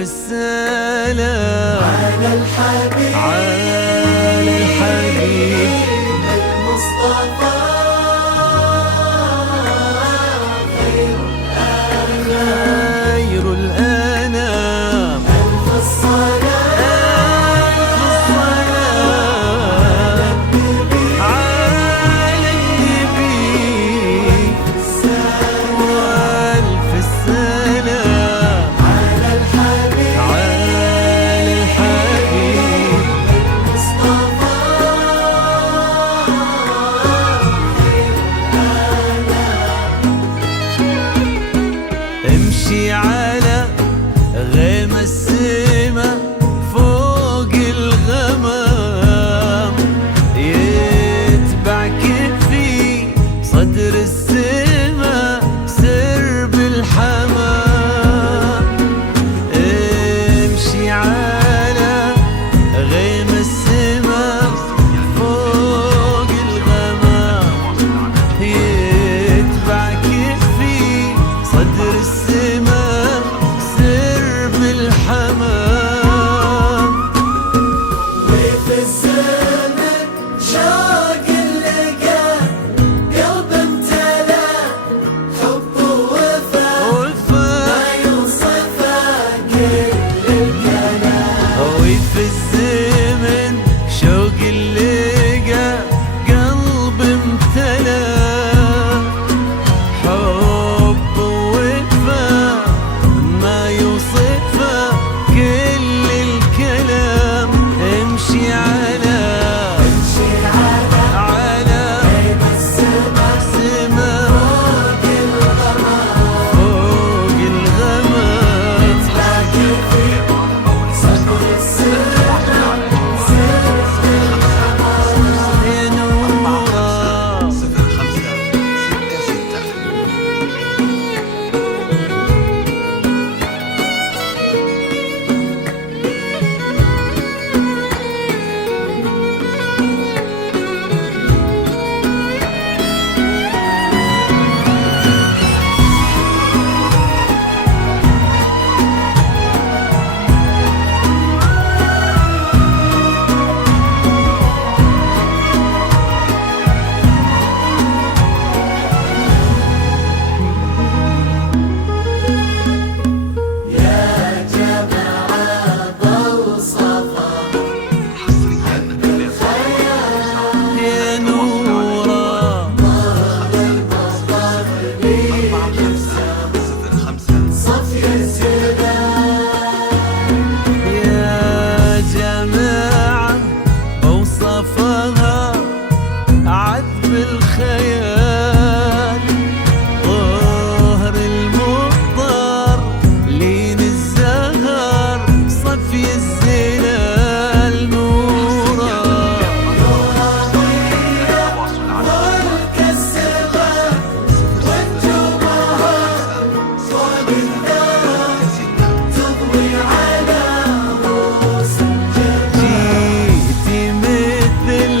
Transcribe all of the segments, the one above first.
السلام على الحبيب المصطفى خير الأنام. ألف الصلاة على النبي وألف السلام على الحبيب المصطفى امشي على غيم السما فوق الغمام، يتبعك في صدر السما سرب الحمام. امشي على غيم السما فوق الغمام، يتبعك في صدر السما سرب الحمام. وفي الزمن شوق اللقا قلب امتلا حب ووفا ما يوصفه كل الكلام. وفي الزمن شوق اللقا قلب امتلا حب ووفا ما يوصفه كل الكلام. امشي على غيم السما سما فوق الغمام، فوق الغمام. يتلاقي في صدر السما يا نورا يا جماعة ضو صفا يا نورا صفي الزمان. يا جماعة أوصفها عذب الخيال، ظهر المضطر لين الزهر صفي الزلال. نورا ملك السماء والجمهور فوق النار تضوي على رؤوس الجبال. جيتي مثل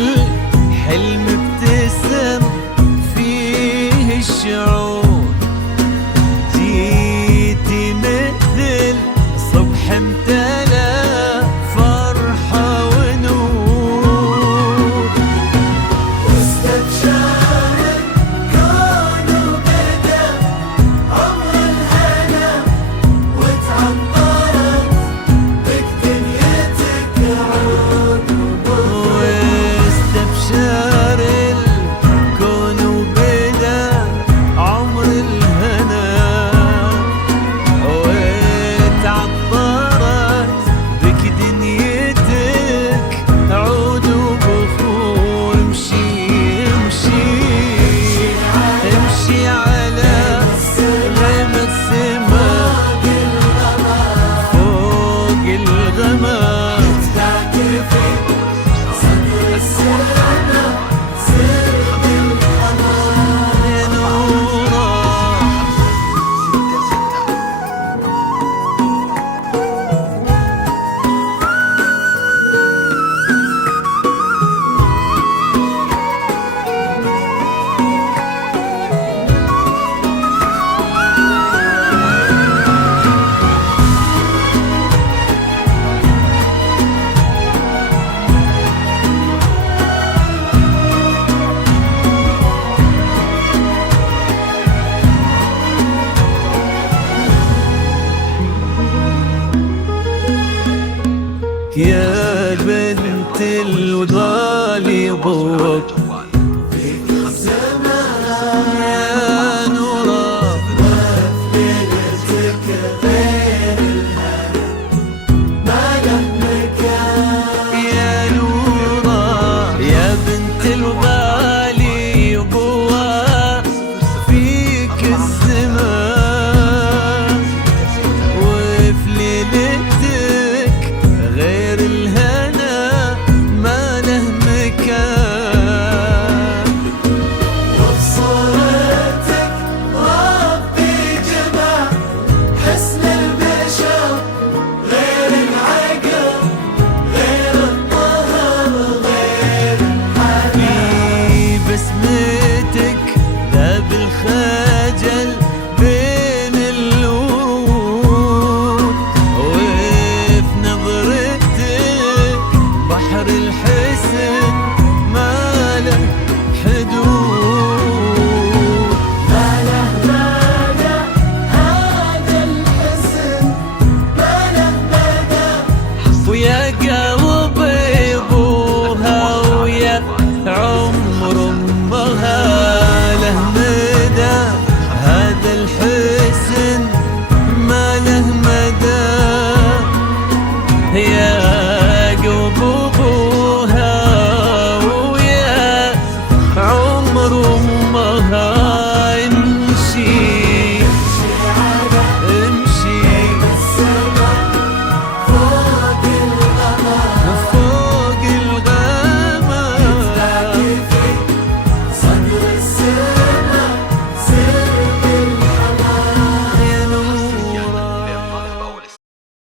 حلم ابتسم فيه الشعور، جيتي مثل صبح امتلا فرحة ونور. واستبشر الكون وبدا عمر الهنا وتعطرت بك دنيتك عود وبر. واستبشر الكون وبدا عمر الهنا، وتعطرت يا بنت الغالي ضوك